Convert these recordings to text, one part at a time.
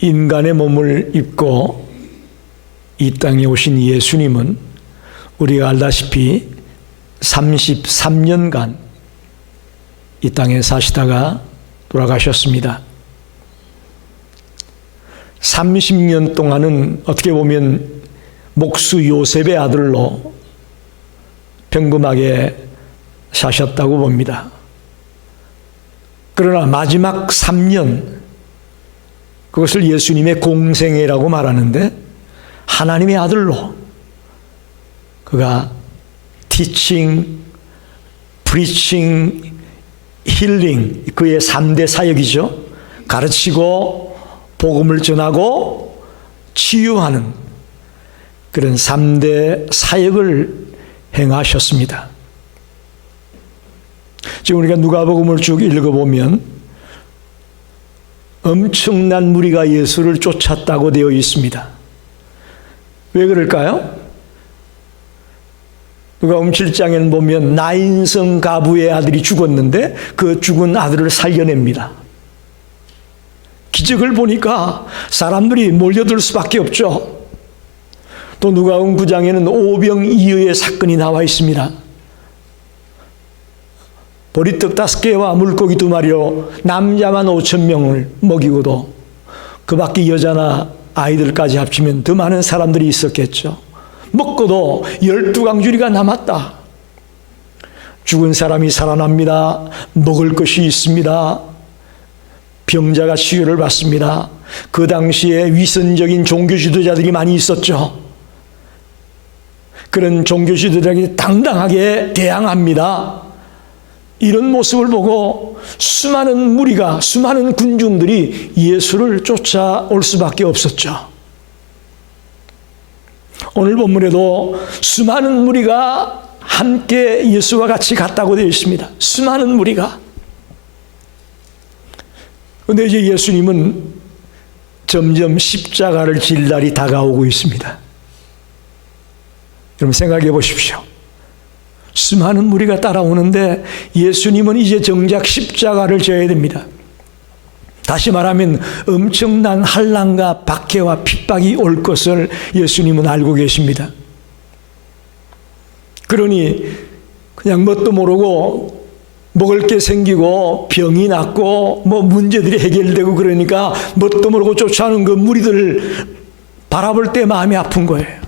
인간의 몸을 입고 이 땅에 오신 예수님은 우리가 알다시피 33년간 이 땅에 사시다가 돌아가셨습니다. 30년 동안은 어떻게 보면 목수 요셉의 아들로 평범하게 사셨다고 봅니다. 그러나 마지막 3년, 그것을 예수님의 공생애라고 말하는데 하나님의 아들로 그가 teaching, preaching, healing, 그의 3대 사역이죠. 가르치고 복음을 전하고 치유하는 그런 3대 사역을 행하셨습니다. 지금 우리가 누가복음을 쭉 읽어보면 엄청난 무리가 예수를 쫓았다고 되어 있습니다. 왜 그럴까요? 누가복음 7장에는 보면 나인성 가부의 아들이 죽었는데 그 죽은 아들을 살려냅니다. 기적을 보니까 사람들이 몰려들 수밖에 없죠. 또 누가복음 9장에는 오병이어의 사건이 나와 있습니다. 보리떡 5개와 물고기 2마리로 남자만 5,000명을 먹이고도 그 밖에 여자나 아이들까지 합치면 더 많은 사람들이 있었겠죠. 먹고도 12강주리가 남았다. 죽은 사람이 살아납니다. 먹을 것이 있습니다. 병자가 치유를 받습니다. 그 당시에 위선적인 종교 지도자들이 많이 있었죠. 그런 종교 지도자들에게 당당하게 대항합니다. 이런 모습을 보고 수많은 무리가, 수많은 군중들이 예수를 쫓아올 수밖에 없었죠. 오늘 본문에도 수많은 무리가 함께 예수와 같이 갔다고 되어 있습니다. 수많은 무리가. 그런데 이제 예수님은 점점 십자가를 질 날이 다가오고 있습니다. 여러분 생각해 보십시오. 수많은 무리가 따라오는데 예수님은 이제 정작 십자가를 져야 됩니다. 다시 말하면 엄청난 환난과 박해와 핍박이 올 것을 예수님은 알고 계십니다. 그러니 그냥 뭣도 모르고 먹을 게 생기고 병이 났고 뭐 문제들이 해결되고 그러니까 뭣도 모르고 쫓아오는 그 무리들을 바라볼 때 마음이 아픈 거예요.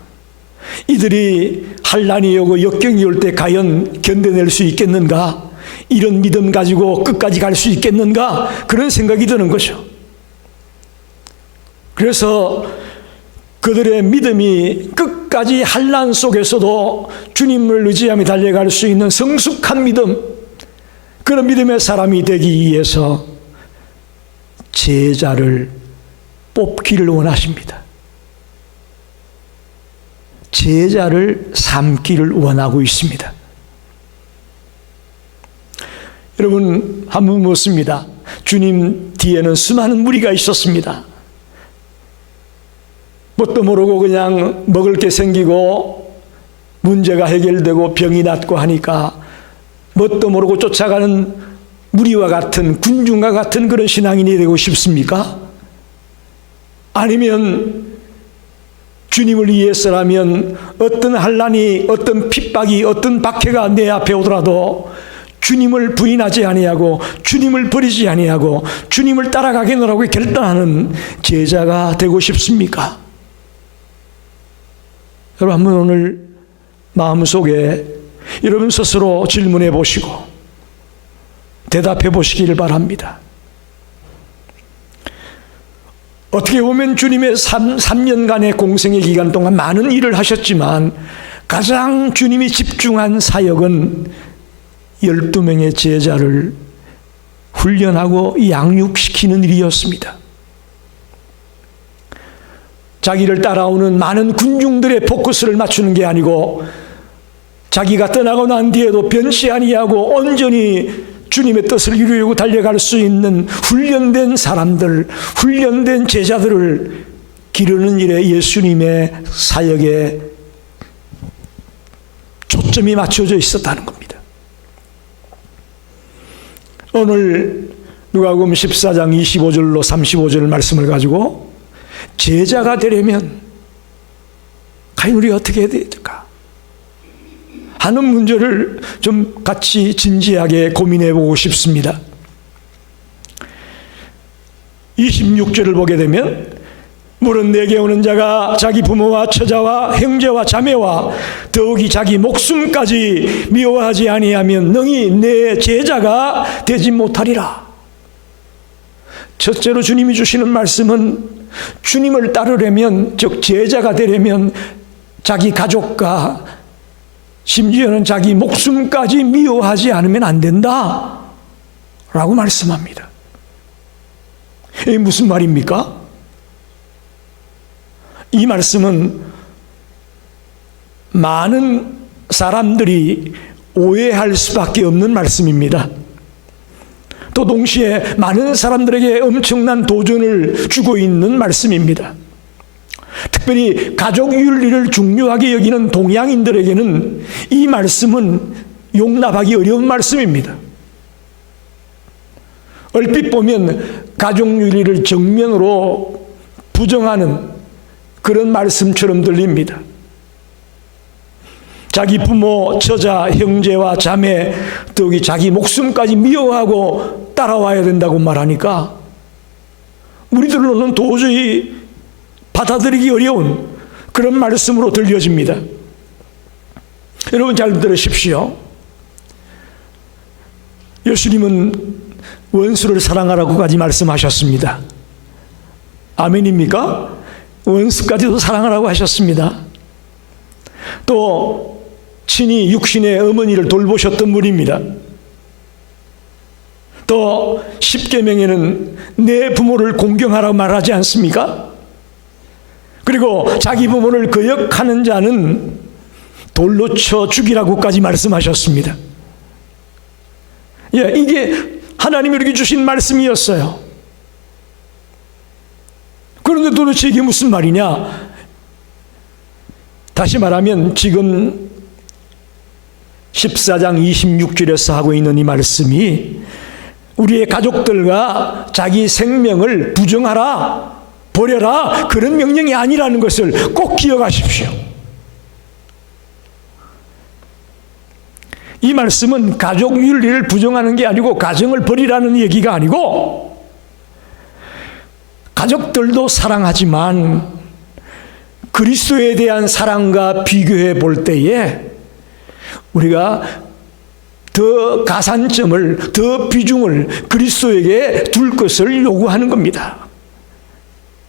이들이 환난이 오고 역경이 올 때 과연 견뎌낼 수 있겠는가? 이런 믿음 가지고 끝까지 갈 수 있겠는가? 그런 생각이 드는 거죠. 그래서 그들의 믿음이 끝까지 환난 속에서도 주님을 의지하며 달려갈 수 있는 성숙한 믿음, 그런 믿음의 사람이 되기 위해서 제자를 뽑기를 원하십니다. 제자를 삼기를 원하고 있습니다. 여러분 한번 묻습니다. 주님 뒤에는 수많은 무리가 있었습니다. 뭣도 모르고 그냥 먹을 게 생기고 문제가 해결되고 병이 낫고 하니까 뭣도 모르고 쫓아가는 무리와 같은 군중과 같은 그런 신앙인이 되고 싶습니까? 아니면 주님을 위해서라면 어떤 환난이, 어떤 핍박이, 어떤 박해가 내 앞에 오더라도 주님을 부인하지 아니하고 주님을 버리지 아니하고 주님을 따라가겠노라고 결단하는 제자가 되고 싶습니까? 여러분 한번 오늘 마음속에 여러분 스스로 질문해 보시고 대답해 보시기를 바랍니다. 어떻게 보면 주님의 3년간의 공생의 기간 동안 많은 일을 하셨지만 가장 주님이 집중한 사역은 12명의 제자를 훈련하고 양육시키는 일이었습니다. 자기를 따라오는 많은 군중들의 포커스를 맞추는 게 아니고 자기가 떠나고 난 뒤에도 변치 아니하고 온전히 주님의 뜻을 이루려고 달려갈 수 있는 훈련된 사람들, 훈련된 제자들을 기르는 일에 예수님의 사역에 초점이 맞춰져 있었다는 겁니다. 오늘 누가복음 14장 25절로 35절 말씀을 가지고 제자가 되려면 과연 우리가 어떻게 해야 될까 하는 문제를 좀 같이 진지하게 고민해 보고 싶습니다. 26절을 보게 되면 물은 내게 오는 자가 자기 부모와 처자와 형제와 자매와 더욱이 자기 목숨까지 미워하지 아니하면 능히 내 제자가 되지 못하리라. 첫째로 주님이 주시는 말씀은 주님을 따르려면, 즉 제자가 되려면 자기 가족과 심지어는 자기 목숨까지 미워하지 않으면 안 된다 라고 말씀합니다. 이게 무슨 말입니까? 이 말씀은 많은 사람들이 오해할 수밖에 없는 말씀입니다. 또 동시에 많은 사람들에게 엄청난 도전을 주고 있는 말씀입니다. 특별히 가족 윤리를 중요하게 여기는 동양인들에게는 이 말씀은 용납하기 어려운 말씀입니다. 얼핏 보면 가족 윤리를 정면으로 부정하는 그런 말씀처럼 들립니다. 자기 부모, 처자, 형제와 자매, 더욱이 자기 목숨까지 미워하고 따라와야 된다고 말하니까 우리들로는 도저히 받아들이기 어려운 그런 말씀으로 들려집니다. 여러분 잘 들으십시오. 예수님은 원수를 사랑하라고까지 말씀하셨습니다. 아멘입니까? 원수까지도 사랑하라고 하셨습니다. 또 친히 육신의 어머니를 돌보셨던 분입니다. 또 십계명에는 내 부모를 공경하라고 말하지 않습니까? 그리고 자기 부모를 거역하는 자는 돌로 쳐 죽이라고까지 말씀하셨습니다. 예, 이게 하나님이 이렇게 주신 말씀이었어요. 그런데 도대체 이게 무슨 말이냐? 다시 말하면 지금 14장 26절에서 하고 있는 이 말씀이 우리의 가족들과 자기 생명을 부정하라, 버려라, 그런 명령이 아니라는 것을 꼭 기억하십시오. 이 말씀은 가족 윤리를 부정하는 게 아니고 가정을 버리라는 얘기가 아니고, 가족들도 사랑하지만 그리스도에 대한 사랑과 비교해 볼 때에 우리가 더 가산점을, 더 비중을 그리스도에게 둘 것을 요구하는 겁니다.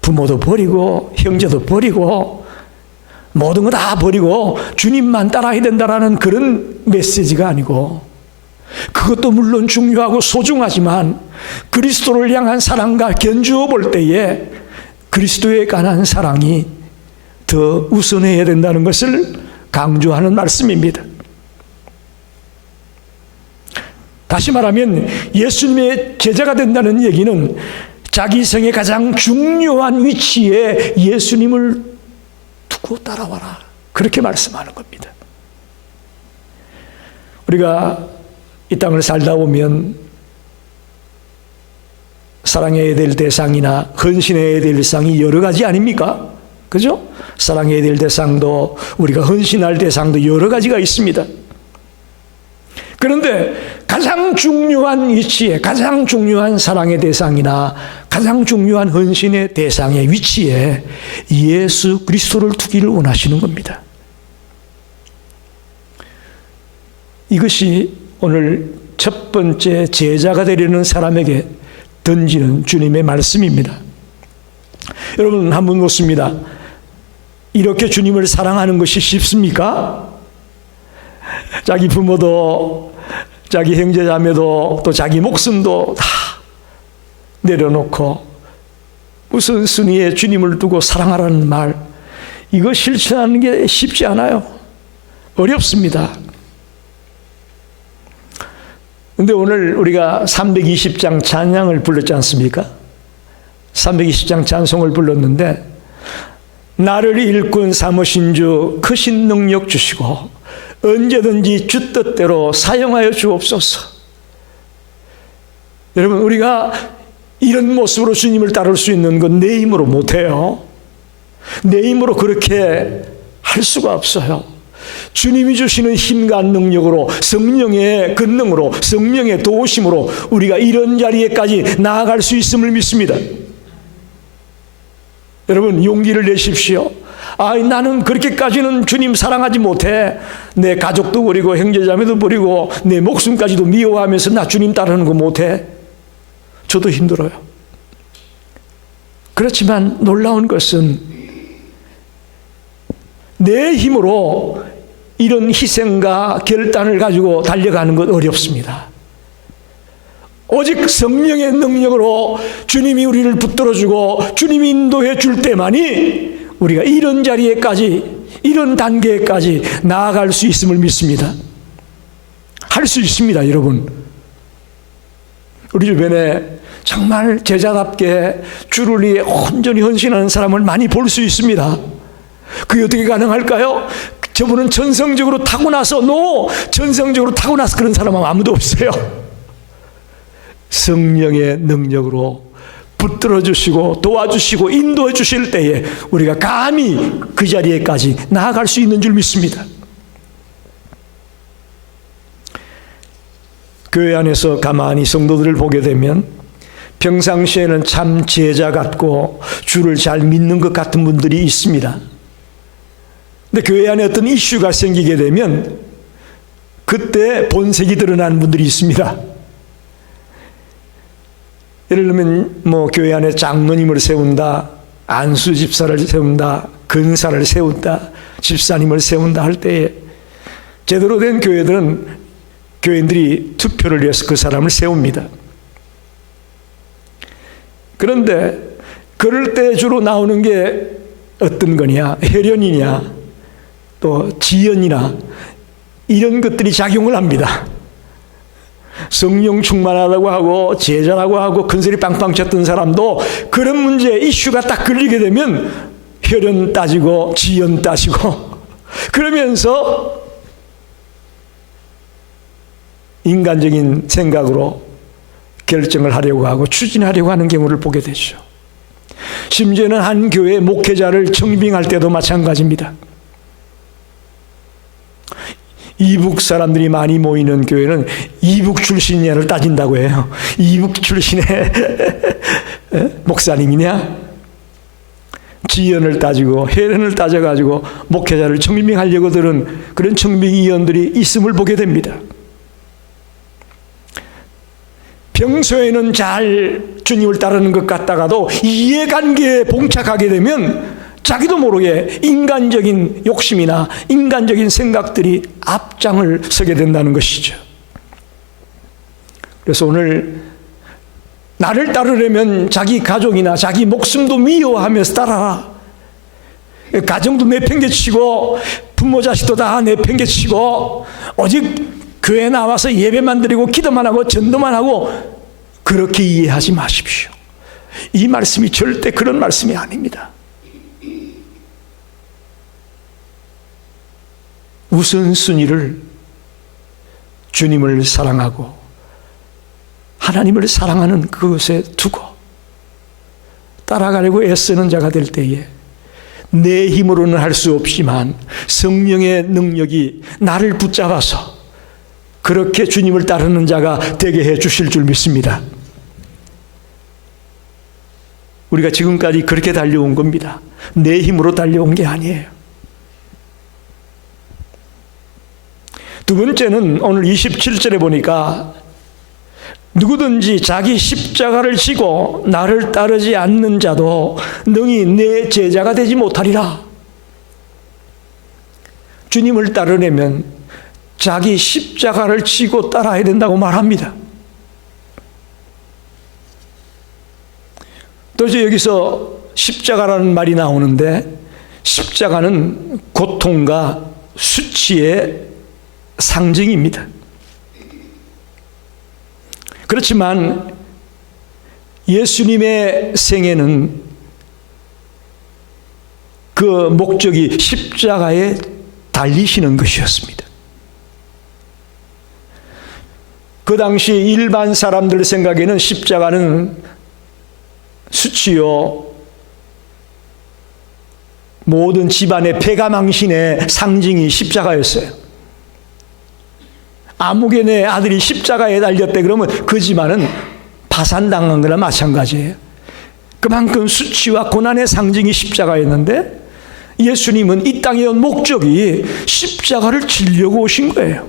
부모도 버리고 형제도 버리고 모든 거 다 버리고 주님만 따라야 된다라는 그런 메시지가 아니고, 그것도 물론 중요하고 소중하지만 그리스도를 향한 사랑과 견주어 볼 때에 그리스도에 관한 사랑이 더 우선해야 된다는 것을 강조하는 말씀입니다. 다시 말하면 예수님의 제자가 된다는 얘기는 자기 생의 가장 중요한 위치에 예수님을 두고 따라와라, 그렇게 말씀하는 겁니다. 우리가 이 땅을 살다 보면 사랑해야 될 대상이나 헌신해야 될 대상이 여러 가지 아닙니까? 그죠? 사랑해야 될 대상도, 우리가 헌신할 대상도 여러 가지가 있습니다. 그런데 가장 중요한 위치에, 가장 중요한 사랑의 대상이나 가장 중요한 헌신의 대상의 위치에 예수 그리스도를 두기를 원하시는 겁니다. 이것이 오늘 첫 번째 제자가 되려는 사람에게 던지는 주님의 말씀입니다. 여러분 한번 묻습니다. 이렇게 주님을 사랑하는 것이 쉽습니까? 자기 부모도, 자기 형제 자매도, 또 자기 목숨도 다 내려놓고 무슨 순위에 주님을 두고 사랑하라는 말, 이거 실천하는 게 쉽지 않아요. 어렵습니다. 근데 오늘 우리가 320장 찬양을 불렀지 않습니까? 320장 찬송을 불렀는데, 나를 일꾼 삼으신 주 크신 능력 주시고 언제든지 주 뜻대로 사용하여 주옵소서. 여러분, 우리가 이런 모습으로 주님을 따를 수 있는 건 내 힘으로 못해요. 내 힘으로 그렇게 할 수가 없어요. 주님이 주시는 힘과 능력으로, 성령의 권능으로, 성령의 도우심으로 우리가 이런 자리에까지 나아갈 수 있음을 믿습니다. 여러분, 용기를 내십시오. 나는 그렇게까지는 주님 사랑하지 못해. 내 가족도 버리고 형제자매도 버리고 내 목숨까지도 미워하면서 나 주님 따르는 거 못해. 저도 힘들어요. 그렇지만 놀라운 것은 내 힘으로 이런 희생과 결단을 가지고 달려가는 것 어렵습니다. 오직 성령의 능력으로 주님이 우리를 붙들어주고 주님이 인도해 줄 때만이 우리가 이런 자리에까지, 이런 단계에까지 나아갈 수 있음을 믿습니다. 할 수 있습니다, 여러분. 우리 주변에 정말 제자답게 주를 위해 온전히 헌신하는 사람을 많이 볼 수 있습니다. 그게 어떻게 가능할까요? 저분은 전성적으로 타고나서, 전성적으로 타고나서 그런 사람은 아무도 없어요. 성령의 능력으로 붙들어 주시고 도와주시고 인도해 주실 때에 우리가 감히 그 자리에까지 나아갈 수 있는 줄 믿습니다. 교회 안에서 가만히 성도들을 보게 되면 평상시에는 참 제자 같고 주를 잘 믿는 것 같은 분들이 있습니다. 근데 교회 안에 어떤 이슈가 생기게 되면 그때 본색이 드러나는 분들이 있습니다. 예를 들면 교회 안에 장로님을 세운다, 안수 집사를 세운다, 근사를 세운다, 집사님을 세운다 할 때에 제대로 된 교회들은 교인들이 투표를 해서 그 사람을 세웁니다. 그런데 그럴 때 주로 나오는 게 어떤 거냐? 혈연이냐, 또 지연이나 이런 것들이 작용을 합니다. 성령 충만하다고 하고 제자라고 하고 큰소리 빵빵 쳤던 사람도 그런 문제 이슈가 딱 걸리게 되면 혈연 따지고 지연 따지고 그러면서 인간적인 생각으로 결정을 하려고 하고 추진하려고 하는 경우를 보게 되죠. 심지어는 한 교회 목회자를 청빙할 때도 마찬가지입니다. 이북 사람들이 많이 모이는 교회는 이북 출신이냐를 따진다고 해요. 이북 출신의 목사님이냐? 지연을 따지고 혈연을 따져가지고 목회자를 청빙하려고 들은 그런 청빙위원들이 있음을 보게 됩니다. 평소에는 잘 주님을 따르는 것 같다가도 이해관계에 봉착하게 되면 자기도 모르게 인간적인 욕심이나 인간적인 생각들이 앞장을 서게 된다는 것이죠. 그래서 오늘 나를 따르려면 자기 가족이나 자기 목숨도 미워하면서 따라라. 가정도 내팽개치고 부모 자식도 다 내팽개치고 오직 교회 나와서 예배만 드리고 기도만 하고 전도만 하고 그렇게 이해하지 마십시오. 이 말씀이 절대 그런 말씀이 아닙니다. 우선순위를 주님을 사랑하고 하나님을 사랑하는 그것에 두고 따라가려고 애쓰는 자가 될 때에 내 힘으로는 할 수 없지만 성령의 능력이 나를 붙잡아서 그렇게 주님을 따르는 자가 되게 해 주실 줄 믿습니다. 우리가 지금까지 그렇게 달려온 겁니다. 내 힘으로 달려온 게 아니에요. 두 번째는 오늘 27절에 보니까 누구든지 자기 십자가를 지고 나를 따르지 않는 자도 능히 내 제자가 되지 못하리라. 주님을 따르려면 자기 십자가를 지고 따라야 된다고 말합니다. 또 이제 여기서 십자가라는 말이 나오는데 십자가는 고통과 수치의 상징입니다. 그렇지만 예수님의 생애는 그 목적이 십자가에 달리시는 것이었습니다. 그 당시 일반 사람들 생각에는 십자가는 수치요, 모든 집안의 패가망신의 상징이 십자가였어요. 아무개 내 아들이 십자가에 달렸대 그러면 그 집안은 파산당한 거나 마찬가지예요. 그만큼 수치와 고난의 상징이 십자가였는데 예수님은 이 땅에 온 목적이 십자가를 지려고 오신 거예요.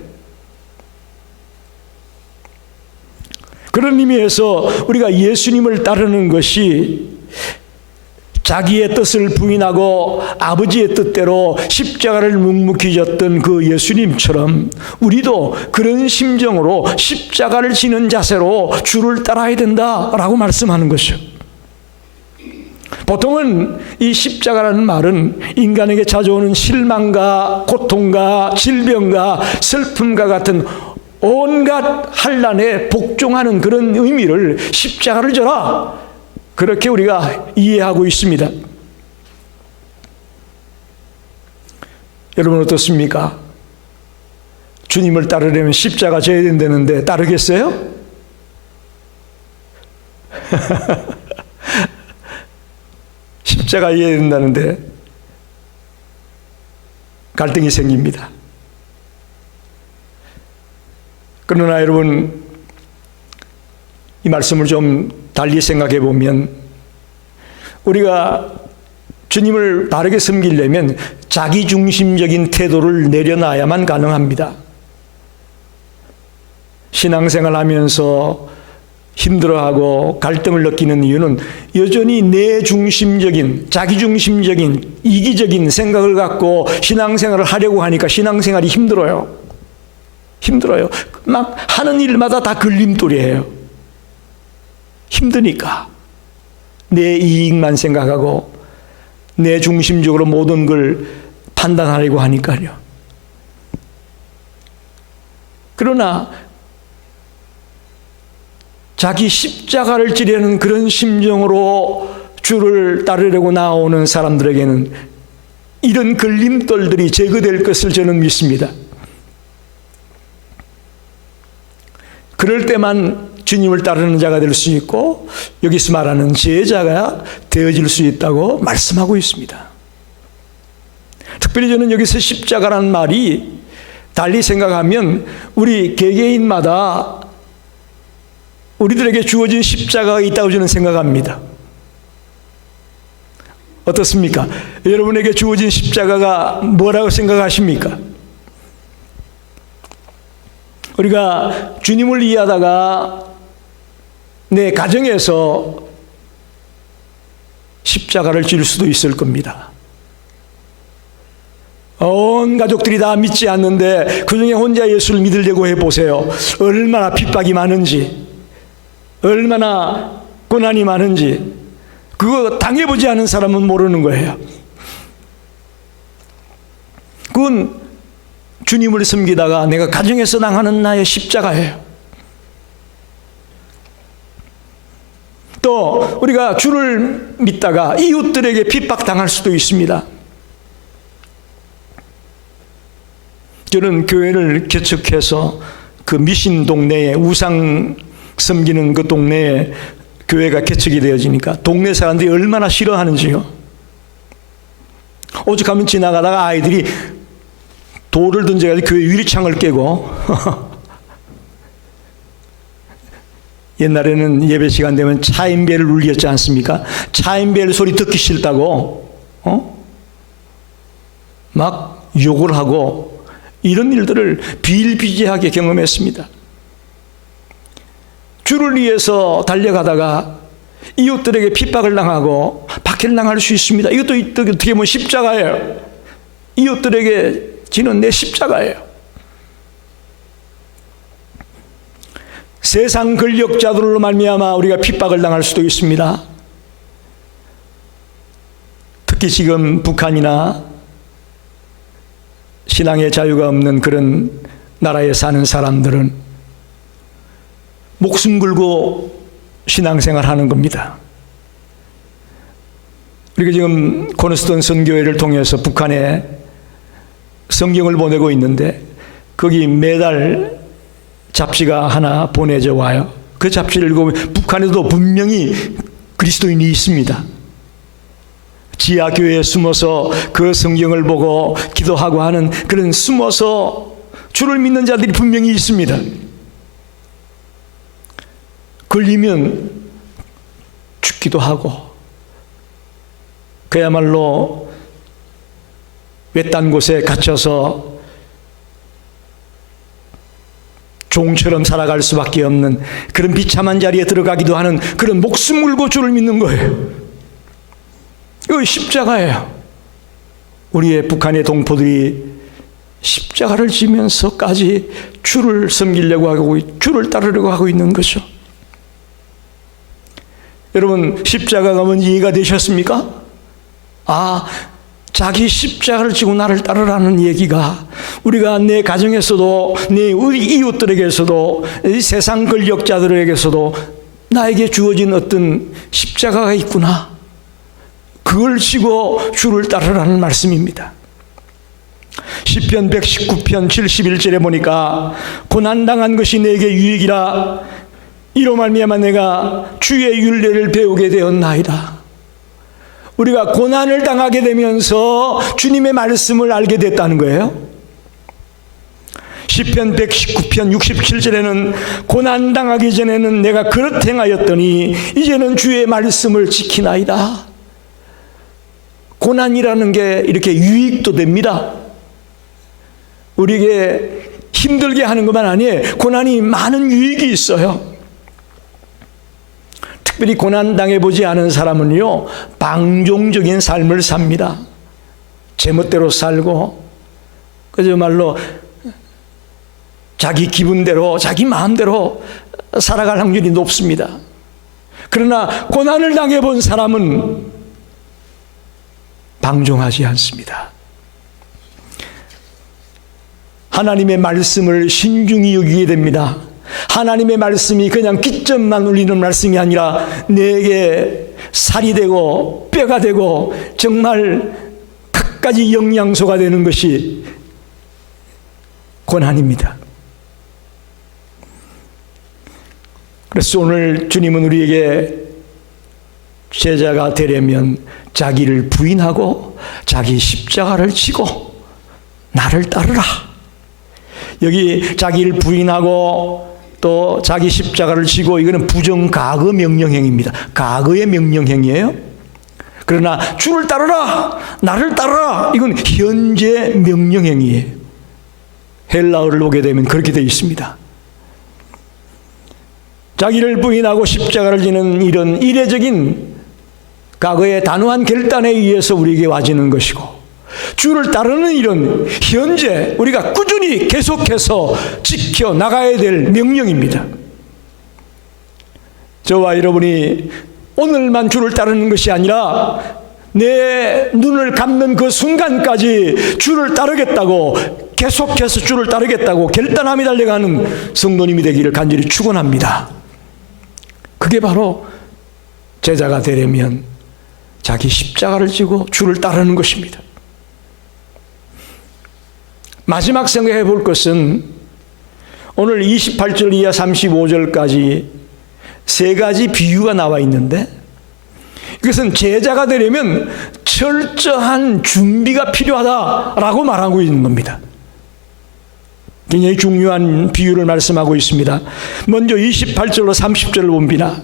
그런 의미에서 우리가 예수님을 따르는 것이 자기의 뜻을 부인하고 아버지의 뜻대로 십자가를 묵묵히 졌던 그 예수님처럼 우리도 그런 심정으로 십자가를 지는 자세로 주를 따라야 된다라고 말씀하는 것이죠. 보통은 이 십자가라는 말은 인간에게 찾아오는 실망과 고통과 질병과 슬픔과 같은 온갖 환난에 복종하는 그런 의미를 십자가를 져라, 그렇게 우리가 이해하고 있습니다. 여러분 어떻습니까? 주님을 따르려면 십자가 져야 된다는데 따르겠어요? 십자가 져야 된다는데 갈등이 생깁니다. 그러나 여러분, 이 말씀을 좀 달리 생각해 보면 우리가 주님을 바르게 섬기려면 자기중심적인 태도를 내려놔야만 가능합니다. 신앙생활 하면서 힘들어하고 갈등을 느끼는 이유는 여전히 내중심적인, 자기중심적인, 이기적인 생각을 갖고 신앙생활을 하려고 하니까 신앙생활이 힘들어요. 막 하는 일마다 다 걸림돌이에요. 힘드니까. 내 이익만 생각하고 내 중심적으로 모든 걸 판단하려고 하니까요. 그러나 자기 십자가를 지려는 그런 심정으로 주를 따르려고 나오는 사람들에게는 이런 걸림돌들이 제거될 것을 저는 믿습니다. 그럴 때만 주님을 따르는 자가 될 수 있고 여기서 말하는 제자가 되어질 수 있다고 말씀하고 있습니다. 특별히 저는 여기서 십자가라는 말이 달리 생각하면 우리 개개인마다 우리들에게 주어진 십자가가 있다고 저는 생각합니다. 어떻습니까? 여러분에게 주어진 십자가가 뭐라고 생각하십니까? 우리가 주님을 이해하다가 내 가정에서 십자가를 질 수도 있을 겁니다. 온 가족들이 다 믿지 않는데 그중에 혼자 예수를 믿으려고 해보세요. 얼마나 핍박이 많은지, 얼마나 고난이 많은지 그거 당해보지 않은 사람은 모르는 거예요. 그건 주님을 섬기다가 내가 가정에서 당하는 나의 십자가예요. 또 우리가 주를 믿다가 이웃들에게 핍박당할 수도 있습니다. 저는 교회를 개척해서 그 미신 동네에 우상 섬기는 그 동네에 교회가 개척이 되어지니까 동네 사람들이 얼마나 싫어하는지요. 오죽하면 지나가다가 아이들이 돌을 던져가지고 교회 유리창을 깨고 옛날에는 예배 시간 되면 차인벨을 울렸지 않습니까? 차인벨 소리 듣기 싫다고 막 욕을 하고 이런 일들을 비일비재하게 경험했습니다. 주를 위해서 달려가다가 이웃들에게 핍박을 당하고 박해를 당할 수 있습니다. 이것도 어떻게 보면 십자가예요. 이웃들에게 지는 내 십자가예요. 세상 권력자들로 말미암아 우리가 핍박을 당할 수도 있습니다. 특히 지금 북한이나 신앙의 자유가 없는 그런 나라에 사는 사람들은 목숨 걸고 신앙생활 하는 겁니다. 우리가 지금 코너스턴 선교회를 통해서 북한에 성경을 보내고 있는데 거기 매달 잡지가 하나 보내져 와요. 그 잡지를 읽으면 북한에도 분명히 그리스도인이 있습니다. 지하교회에 숨어서 그 성경을 보고 기도하고 하는 그런 숨어서 주를 믿는 자들이 분명히 있습니다. 걸리면 죽기도 하고 그야말로 외딴 곳에 갇혀서 종처럼 살아갈 수밖에 없는 그런 비참한 자리에 들어가기도 하는 그런 목숨 걸고 주를 믿는 거예요. 이거 십자가예요. 우리의 북한의 동포들이 십자가를 지면서까지 주를 섬기려고 하고 주를 따르려고 하고 있는 거죠. 여러분, 십자가가 뭔지 이해가 되셨습니까? 자기 십자가를 지고 나를 따르라는 얘기가 우리가 내 가정에서도 내 이웃들에게서도 세상 권력자들에게서도 나에게 주어진 어떤 십자가가 있구나. 그걸 지고 주를 따르라는 말씀입니다. 시편 119편 71절에 보니까 고난당한 것이 내게 유익이라 이로 말미암아 내가 주의 율례를 배우게 되었나이다. 우리가 고난을 당하게 되면서 주님의 말씀을 알게 됐다는 거예요. 시편 119편 67절에는 고난 당하기 전에는 내가 그릇 행하였더니 이제는 주의 말씀을 지키나이다. 고난이라는 게 이렇게 유익도 됩니다. 우리에게 힘들게 하는 것만 아니에요. 고난이 많은 유익이 있어요. 특별히 고난 당해보지 않은 사람은요, 방종적인 삶을 삽니다. 제멋대로 살고 그야말로 자기 기분대로 자기 마음대로 살아갈 확률이 높습니다. 그러나 고난을 당해본 사람은 방종하지 않습니다. 하나님의 말씀을 신중히 여기게 됩니다. 하나님의 말씀이 그냥 기점만 울리는 말씀이 아니라 내게 살이 되고 뼈가 되고 정말 갖가지 영양소가 되는 것이 고난입니다. 그래서 오늘 주님은 우리에게 제자가 되려면 자기를 부인하고 자기 십자가를 지고 나를 따르라. 여기 자기를 부인하고 또 자기 십자가를 지고 이거는 부정과거 명령행입니다. 과거의 명령행이에요. 그러나 주를 따르라, 나를 따르라, 이건 현재 명령행이에요. 헬라어를 보게 되면 그렇게 되어 있습니다. 자기를 부인하고 십자가를 지는 일은 이례적인 과거의 단호한 결단에 의해서 우리에게 와지는 것이고, 주를 따르는 일은 현재 우리가 꾸준히 계속해서 지켜나가야 될 명령입니다. 저와 여러분이 오늘만 주를 따르는 것이 아니라 내 눈을 감는 그 순간까지 주를 따르겠다고, 계속해서 주를 따르겠다고 결단함이 달려가는 성도님이 되기를 간절히 축원합니다. 그게 바로 제자가 되려면 자기 십자가를 지고 주를 따르는 것입니다. 마지막 생각해 볼 것은 오늘 28절 이하 35절까지 세 가지 비유가 나와 있는데, 이것은 제자가 되려면 철저한 준비가 필요하다라고 말하고 있는 겁니다. 굉장히 중요한 비유를 말씀하고 있습니다. 먼저 28절로 30절을 봅니다.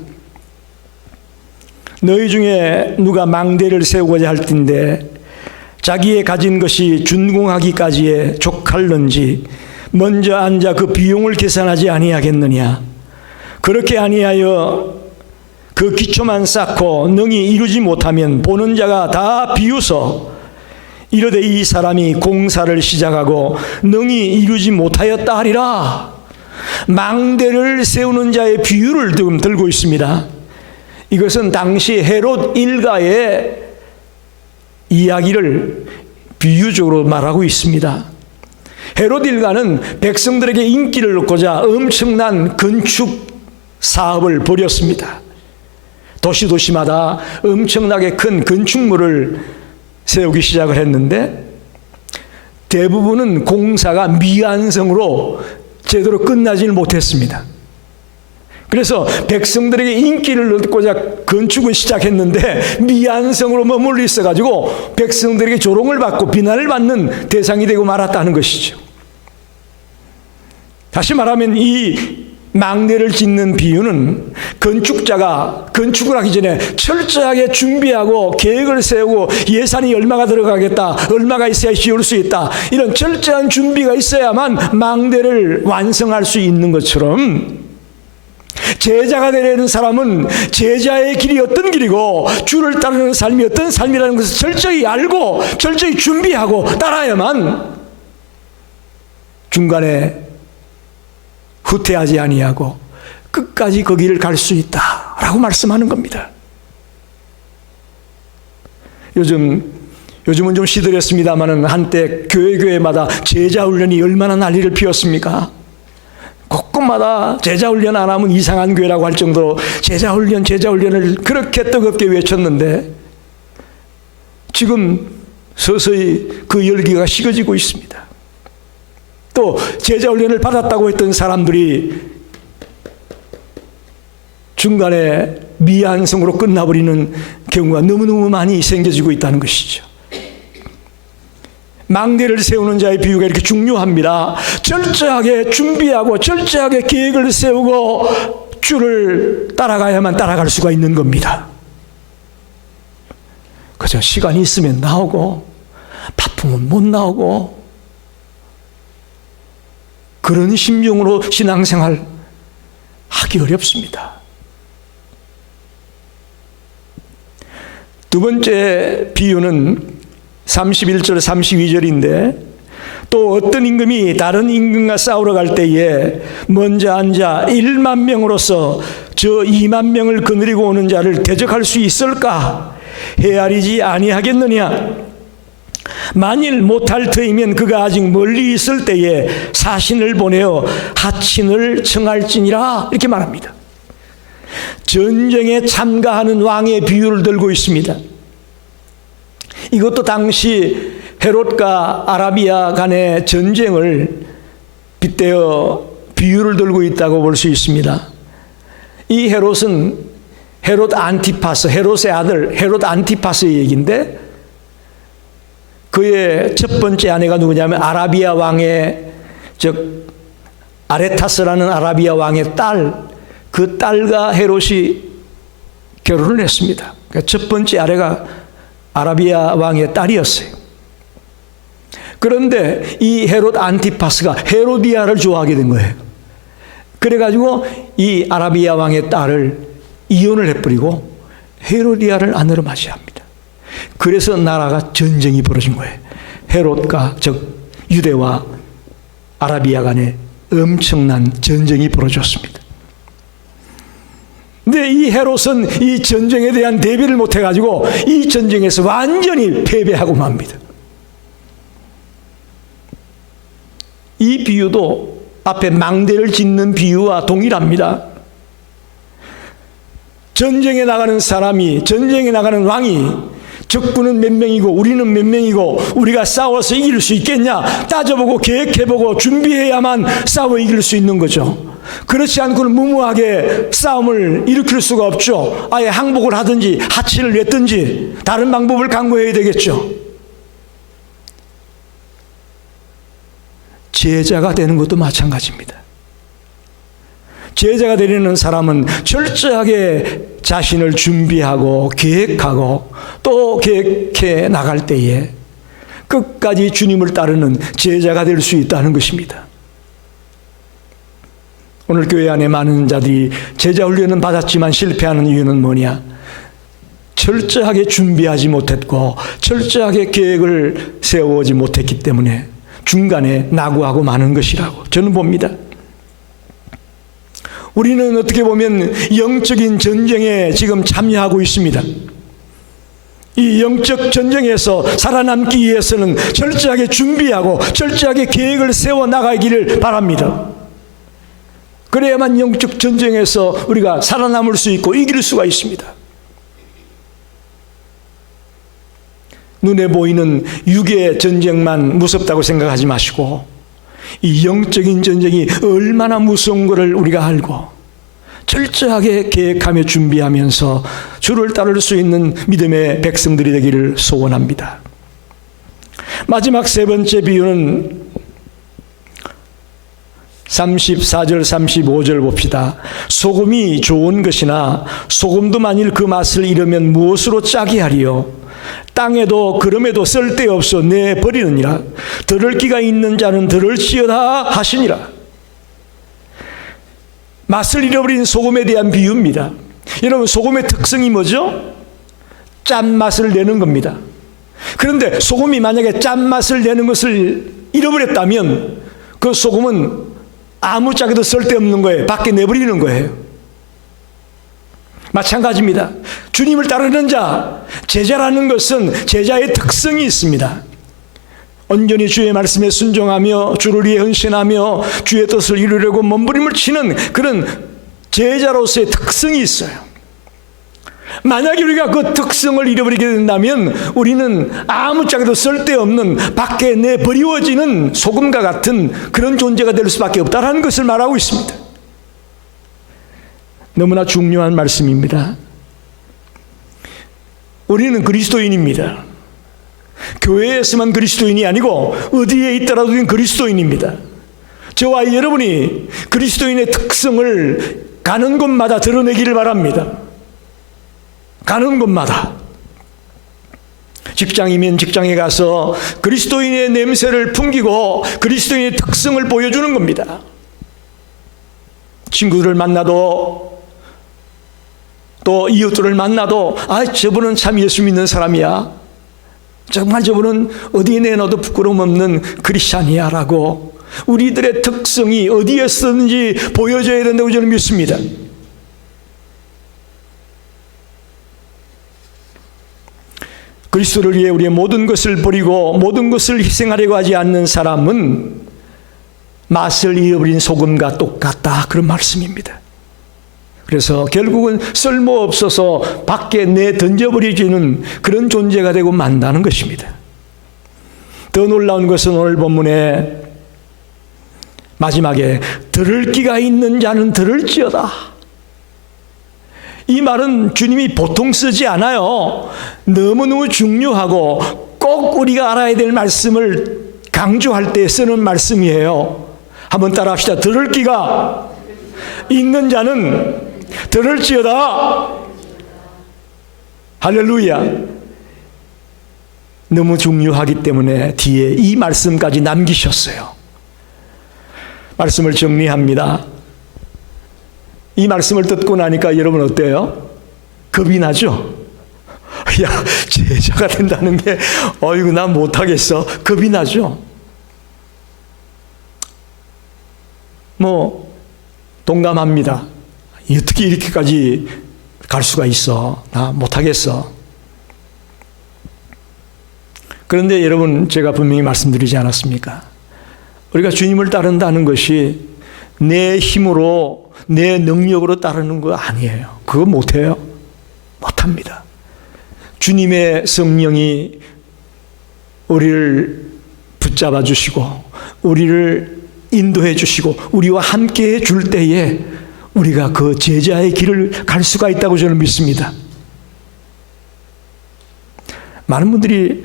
너희 중에 누가 망대를 세우고자 할 텐데 자기의 가진 것이 준공하기까지에 족할런지 먼저 앉아 그 비용을 계산하지 아니하겠느냐. 그렇게 아니하여 그 기초만 쌓고 능히 이루지 못하면 보는 자가 다 비웃어 이르되 이 사람이 공사를 시작하고 능히 이루지 못하였다 하리라. 망대를 세우는 자의 비유를 지금 들고 있습니다. 이것은 당시 헤롯 일가의 이야기를 비유적으로 말하고 있습니다. 헤롯 일가는 백성들에게 인기를 얻고자 엄청난 건축 사업을 벌였습니다. 도시마다 엄청나게 큰 건축물을 세우기 시작을 했는데 대부분은 공사가 미완성으로 제대로 끝나지를 못했습니다. 그래서 백성들에게 인기를 얻고자 건축을 시작했는데 미완성으로 머물러 있어가지고 백성들에게 조롱을 받고 비난을 받는 대상이 되고 말았다는 것이죠. 다시 말하면 이 망대를 짓는 비유는 건축자가 건축을 하기 전에 철저하게 준비하고 계획을 세우고 예산이 얼마가 들어가겠다, 얼마가 있어야 지을 수 있다, 이런 철저한 준비가 있어야만 망대를 완성할 수 있는 것처럼 제자가 되려는 사람은 제자의 길이 어떤 길이고 주를 따르는 삶이 어떤 삶이라는 것을 철저히 알고 철저히 준비하고 따라야만 중간에 후퇴하지 아니하고 끝까지 그 길을 갈 수 있다라고 말씀하는 겁니다. 요즘은 좀 시들했습니다마는 한때 교회마다 제자 훈련이 얼마나 난리를 피웠습니까? 곳곳마다 제자 훈련 안 하면 이상한 교회라고 할 정도로 제자 훈련을 그렇게 뜨겁게 외쳤는데 지금 서서히 그 열기가 식어지고 있습니다. 또 제자 훈련을 받았다고 했던 사람들이 중간에 미완성으로 끝나버리는 경우가 너무너무 많이 생겨지고 있다는 것이죠. 망대를 세우는 자의 비유가 이렇게 중요합니다. 철저하게 준비하고 철저하게 계획을 세우고 주를 따라가야만 따라갈 수가 있는 겁니다. 그저 시간이 있으면 나오고 바쁘면 못 나오고 그런 심정으로 신앙생활 하기 어렵습니다. 두 번째 비유는 31절 32절인데 또 어떤 임금이 다른 임금과 싸우러 갈 때에 먼저 앉아 1만 명으로서 저 2만 명을 거느리고 오는 자를 대적할 수 있을까? 헤아리지 아니하겠느냐? 만일 못할 터이면 그가 아직 멀리 있을 때에 사신을 보내어 하친을 청할지니라 이렇게 말합니다. 전쟁에 참가하는 왕의 비유를 들고 있습니다. 이것도 당시 헤롯과 아라비아 간의 전쟁을 빗대어 비유를 들고 있다고 볼 수 있습니다. 이 헤롯은 헤롯 안티파스, 헤롯의 아들 헤롯 안티파스의 얘기인데 그의 첫 번째 아내가 누구냐면 아라비아 왕의 즉 아레타스라는 아라비아 왕의 딸, 그 딸과 헤롯이 결혼을 했습니다. 그러니까 첫 번째 아내가 아라비아 왕의 딸이었어요. 그런데 이 헤롯 안티파스가 헤로디아를 좋아하게 된 거예요. 그래가지고 이 아라비아 왕의 딸을 이혼을 해버리고 헤로디아를 아내로 맞이합니다. 그래서 나라가 전쟁이 벌어진 거예요. 헤롯과 즉 유대와 아라비아 간에 엄청난 전쟁이 벌어졌습니다. 근데 이 헤롯은 이 전쟁에 대한 대비를 못해가지고 이 전쟁에서 완전히 패배하고 맙니다. 이 비유도 앞에 망대를 짓는 비유와 동일합니다. 전쟁에 나가는 사람이, 전쟁에 나가는 왕이 적군은 몇 명이고 우리는 몇 명이고 우리가 싸워서 이길 수 있겠냐 따져보고 계획해보고 준비해야만 싸워 이길 수 있는 거죠. 그렇지 않고는 무모하게 싸움을 일으킬 수가 없죠. 아예 항복을 하든지 하친을 냈든지 다른 방법을 강구해야 되겠죠. 제자가 되는 것도 마찬가지입니다. 제자가 되려는 사람은 철저하게 자신을 준비하고 계획하고 또 계획해 나갈 때에 끝까지 주님을 따르는 제자가 될 수 있다는 것입니다. 오늘 교회 안에 많은 자들이 제자 훈련은 받았지만 실패하는 이유는 뭐냐? 철저하게 준비하지 못했고 철저하게 계획을 세워오지 못했기 때문에 중간에 낙오하고 마는 것이라고 저는 봅니다. 우리는 어떻게 보면 영적인 전쟁에 지금 참여하고 있습니다. 이 영적 전쟁에서 살아남기 위해서는 철저하게 준비하고 철저하게 계획을 세워 나가기를 바랍니다. 그래야만 영적 전쟁에서 우리가 살아남을 수 있고 이길 수가 있습니다. 눈에 보이는 육의 전쟁만 무섭다고 생각하지 마시고 이 영적인 전쟁이 얼마나 무서운 것을 우리가 알고 철저하게 계획하며 준비하면서 주를 따를 수 있는 믿음의 백성들이 되기를 소원합니다. 마지막 세 번째 비유는 34절 35절 봅시다. 소금이 좋은 것이나 소금도 만일 그 맛을 잃으면 무엇으로 짜게 하리요? 땅에도 그럼에도 쓸데없어 내버리느니라. 들을 기가 있는 자는 들을지어다 하시니라. 맛을 잃어버린 소금에 대한 비유입니다. 여러분, 소금의 특성이 뭐죠? 짠맛을 내는 겁니다. 그런데 소금이 만약에 짠맛을 내는 것을 잃어버렸다면 그 소금은 아무짝에도 쓸데없는 거예요. 밖에 내버리는 거예요. 마찬가지입니다. 주님을 따르는 자, 제자라는 것은 제자의 특성이 있습니다. 온전히 주의 말씀에 순종하며 주를 위해 헌신하며 주의 뜻을 이루려고 몸부림을 치는 그런 제자로서의 특성이 있어요. 만약에 우리가 그 특성을 잃어버리게 된다면 우리는 아무짝에도 쓸데없는 밖에 내버리워지는 소금과 같은 그런 존재가 될 수밖에 없다는 것을 말하고 있습니다. 너무나 중요한 말씀입니다. 우리는 그리스도인입니다. 교회에서만 그리스도인이 아니고 어디에 있더라도 그리스도인입니다. 저와 여러분이 그리스도인의 특성을 가는 곳마다 드러내기를 바랍니다. 가는 곳마다. 직장이면 직장에 가서 그리스도인의 냄새를 풍기고 그리스도인의 특성을 보여주는 겁니다. 친구들을 만나도 또 이웃들을 만나도 저분은 참 예수 믿는 사람이야. 정말 저분은 어디에 내놔도 부끄러움 없는 크리스찬이야 라고 우리들의 특성이 어디에 쓰는지 보여줘야 된다고 저는 믿습니다. 그리스도를 위해 우리의 모든 것을 버리고 모든 것을 희생하려고 하지 않는 사람은 맛을 잃어버린 소금과 똑같다, 그런 말씀입니다. 그래서 결국은 쓸모없어서 밖에 던져버려지는 그런 존재가 되고 만다는 것입니다. 더 놀라운 것은 오늘 본문에 마지막에 들을 기가 있는 자는 들을지어다. 이 말은 주님이 보통 쓰지 않아요. 너무너무 중요하고 꼭 우리가 알아야 될 말씀을 강조할 때 쓰는 말씀이에요. 한번 따라 합시다. 들을 기가 있는 자는 들을지어다. 할렐루야. 너무 중요하기 때문에 뒤에 이 말씀까지 남기셨어요. 말씀을 정리합니다. 이 말씀을 듣고 나니까 여러분 어때요? 겁이 나죠? 야, 제자가 된다는 게 어이구 나 못하겠어. 겁이 나죠? 동감합니다. 어떻게 이렇게까지 갈 수가 있어? 나 못하겠어. 그런데 여러분, 제가 분명히 말씀드리지 않았습니까? 우리가 주님을 따른다는 것이 내 힘으로 내 능력으로 따르는 거 아니에요. 그거 못해요. 못합니다. 주님의 성령이 우리를 붙잡아 주시고 우리를 인도해 주시고 우리와 함께 해 줄 때에 우리가 그 제자의 길을 갈 수가 있다고 저는 믿습니다. 많은 분들이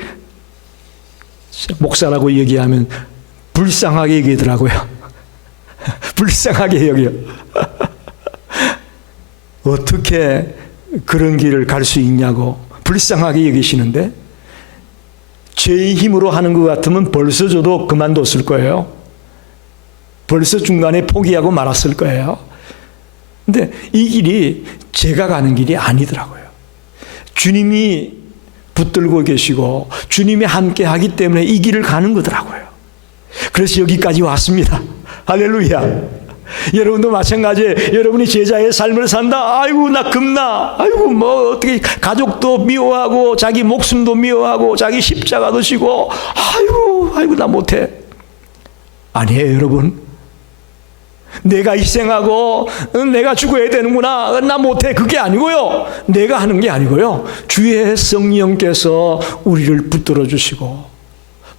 목사라고 얘기하면 불쌍하게 얘기하더라고요. 불쌍하게 여겨요. 어떻게 그런 길을 갈 수 있냐고 불쌍하게 여기시는데, 제 힘으로 하는 것 같으면 벌써 저도 그만뒀을 거예요. 벌써 중간에 포기하고 말았을 거예요. 근데 이 길이 제가 가는 길이 아니더라고요. 주님이 붙들고 계시고 주님이 함께 하기 때문에 이 길을 가는 거더라고요. 그래서 여기까지 왔습니다. 할렐루야. 여러분도 마찬가지예요. 여러분이 제자의 삶을 산다. 아이고 나 겁나. 아이고 어떻게 가족도 미워하고 자기 목숨도 미워하고 자기 십자가도 지고 아이고 나 못해. 아니에요 여러분. 내가 희생하고 내가 죽어야 되는구나, 나 못해, 그게 아니고요. 내가 하는 게 아니고요. 주의 성령께서 우리를 붙들어 주시고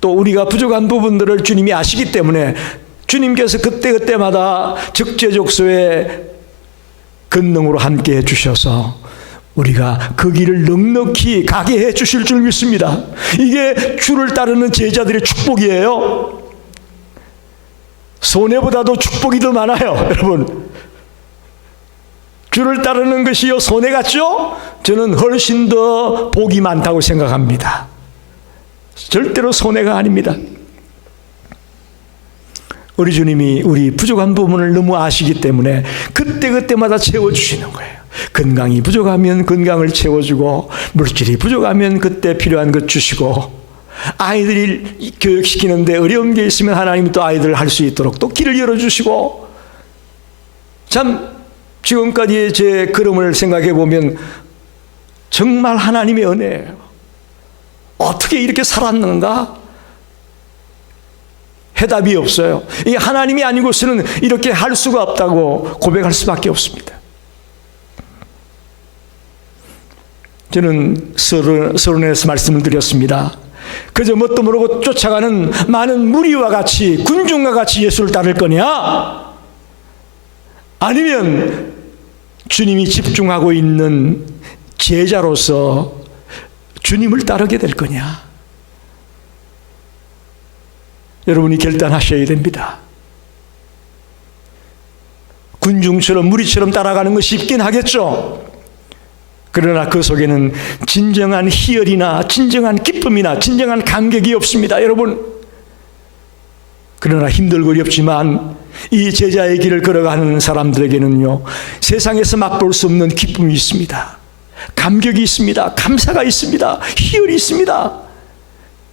또 우리가 부족한 부분들을 주님이 아시기 때문에 주님께서 그때그때마다 적재적소에 권능으로 함께 해주셔서 우리가 그 길을 넉넉히 가게 해주실 줄 믿습니다. 이게 주를 따르는 제자들의 축복이에요. 손해보다도 축복이 더 많아요, 여러분. 주를 따르는 것이요 손해 같죠? 저는 훨씬 더 복이 많다고 생각합니다. 절대로 손해가 아닙니다. 우리 주님이 우리 부족한 부분을 너무 아시기 때문에 그때그때마다 채워주시는 거예요. 건강이 부족하면 건강을 채워주고, 물질이 부족하면 그때 필요한 것 주시고, 아이들이 교육시키는데 어려운 게 있으면 하나님이 또 아이들을 할 수 있도록 또 길을 열어주시고. 참 지금까지의 제 걸음을 생각해 보면 정말 하나님의 은혜예요. 어떻게 이렇게 살았는가? 해답이 없어요. 이 하나님이 아니고서는 이렇게 할 수가 없다고 고백할 수밖에 없습니다. 저는 서론에서 말씀을 드렸습니다. 그저 뭣도 모르고 쫓아가는 많은 무리와 같이, 군중과 같이 예수를 따를 거냐? 아니면 주님이 집중하고 있는 제자로서 주님을 따르게 될 거냐? 여러분이 결단하셔야 됩니다. 군중처럼 무리처럼 따라가는 것이 있긴 하겠죠. 그러나 그 속에는 진정한 희열이나 진정한 기쁨이나 진정한 감격이 없습니다, 여러분. 그러나 힘들고 어렵지만 이 제자의 길을 걸어가는 사람들에게는요, 세상에서 맛볼 수 없는 기쁨이 있습니다. 감격이 있습니다. 감사가 있습니다. 희열이 있습니다.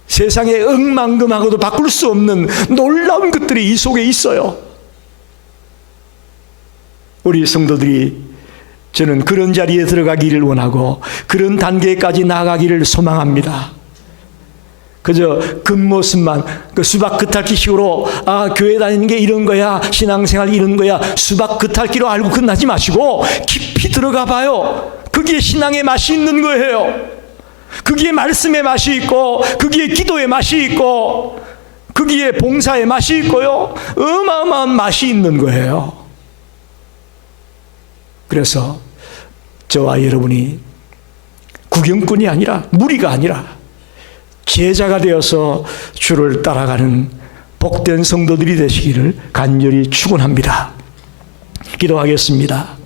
세상의 억만금하고도 바꿀 수 없는 놀라운 것들이 이 속에 있어요. 우리 성도들이, 저는 그런 자리에 들어가기를 원하고 그런 단계까지 나아가기를 소망합니다. 그저 겉모습만, 그 수박 겉핥기식으로 교회 다니는 게 이런 거야, 신앙생활 이런 거야, 수박 겉핥기로 알고 끝나지 마시고 깊이 들어가 봐요. 거기에 신앙의 맛이 있는 거예요. 거기에 말씀의 맛이 있고, 거기에 기도의 맛이 있고, 거기에 봉사의 맛이 있고요, 어마어마한 맛이 있는 거예요. 그래서 저와 여러분이 구경꾼이 아니라, 무리가 아니라 제자가 되어서 주를 따라가는 복된 성도들이 되시기를 간절히 축원합니다. 기도하겠습니다.